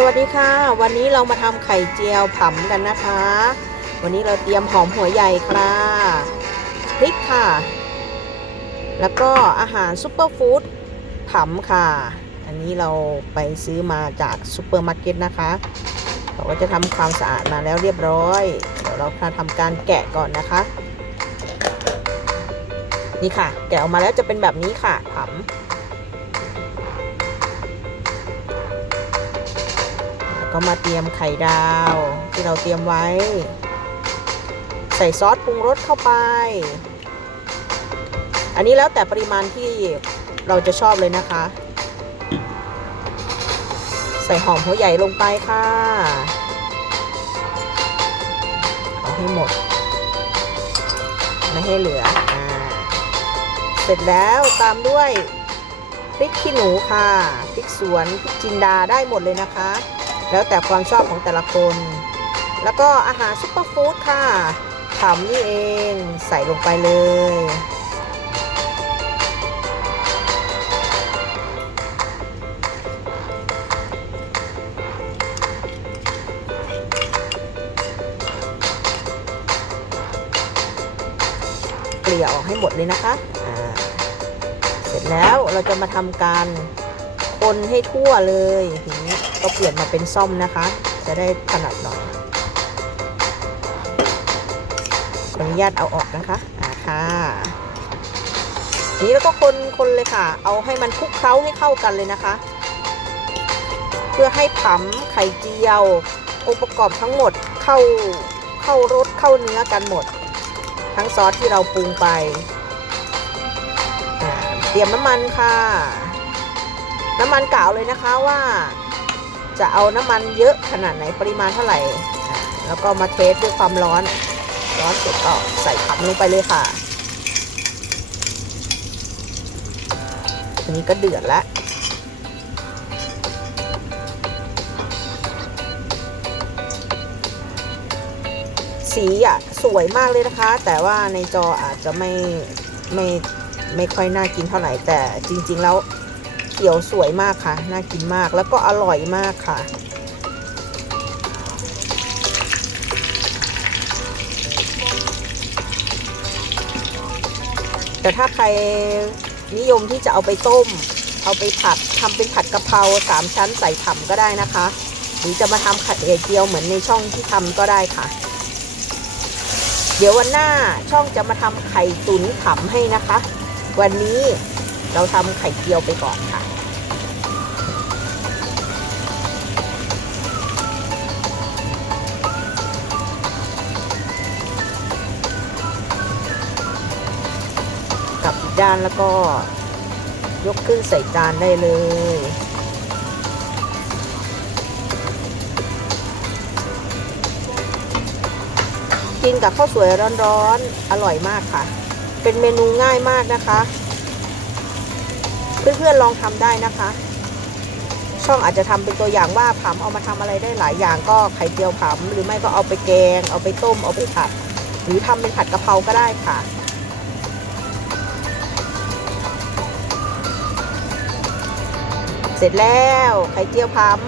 สวัสดีค่ะ วันนี้เรามาทำไข่เจียวผำกันนะคะ วันนี้เราเตรียมหอมหัวใหญ่ค่ะพริกค่ะ แล้วก็อาหารซุปเปอร์ฟู้ดผำค่ะ อันนี้เราไปซื้อมาจากซูเปอร์มาร์เก็ตนะคะเขาก็จะทำความสะอาดมาแล้วเรียบร้อยเดี๋ยวเราทำการแกะก่อนนะคะ นี่ค่ะ แกะออกมาแล้วจะเป็นแบบนี้ค่ะผำ ก็มาเตรียมไข่ดาว ที่เราเตรียมไว้ ใส่ซอสปรุงรสเข้าไป อันนี้แล้วแต่ปริมาณที่เราจะชอบเลยนะคะ ใส่หอมหัวใหญ่ลงไปค่ะ เอาให้หมด ไม่ให้เหลืออเสร็จแล้วตามด้วยพริกขี้หนูค่ะ พริกสวน พริกจินดาได้หมดเลยนะคะ แล้วแต่ความชอบของแต่ละคน แล้วก็อาหารซุปเปอร์ฟู้ดค่ะทำนี่เองใส่ลงไปเลย เกลี่ยออกให้หมดเลยนะคะ เสร็จแล้วเราจะมาทำการ คนให้ทั่วเลยทีนี้ก็เปลี่ยนมาเป็นซ่อมนะคะ จะได้ถนัดหน่อยขออนุญาตเอาออกนะคะอ่าค่ะนี้แล้วก็คนคนเลยค่ะ เอาให้มันคลุกเคล้าให้เข้ากันเลยนะคะ เพื่อให้ผำไข่เจียวองค์ประกอบทั้งหมดเข้าเข้ารสเข้าเนื้อกันหมด ทั้งซอสที่เราปรุงไป เตรียมน้ำมันค่ะ น้ำมันกล่าวเลยนะคะว่าจะเอาน้ำมันเยอะขนาดไหนปริมาณเท่าไหร่ แล้วก็มาเทสด้วยความร้อน ร้อนเสร็จก็ใส่ผักลงไปเลยค่ะอันนี้ก็เดือดแล้วสีอะสวยมากเลยนะคะ แต่ว่าในจออาจจะไม่ไม่ไม่ค่อยน่ากินเท่าไหร่แต่จริง ๆ แล้ว เขียวสวยมากค่ะ น่ากินมากแล้วก็อร่อยมากค่ะ แต่ถ้าใครนิยมที่จะเอาไปต้ม เอาไปผัดทำเป็นผัดกะเพราสามชั้นใส่ถ่ำก็ได้นะคะ หรือจะมาทำไข่เจียวเหมือนในช่องที่ทำก็ได้ค่ะ เดี๋ยววันหน้าช่องจะมาทำไข่ตุ๋นขำให้นะคะ วันนี้เราทำไข่เจียวไปก่อนค่ะ ด้านแล้วก็ยกขึ้นใส่จานได้เลย กินกับข้าวสวยร้อนๆ อร่อยมากค่ะ เป็นเมนูง่ายมากนะคะ เพื่อนๆลองทำได้นะคะ ช่องอาจจะทำเป็นตัวอย่างว่าผำเอามาทำอะไรได้หลายอย่างก็ไข่เจียวผำหรือไม่ก็เอาไปแกง เอาไปต้ม เอาไปผัด หรือทำเป็นผัดกะเพราก็ได้ค่ะ เสร็จแล้วไข่เจียวพัม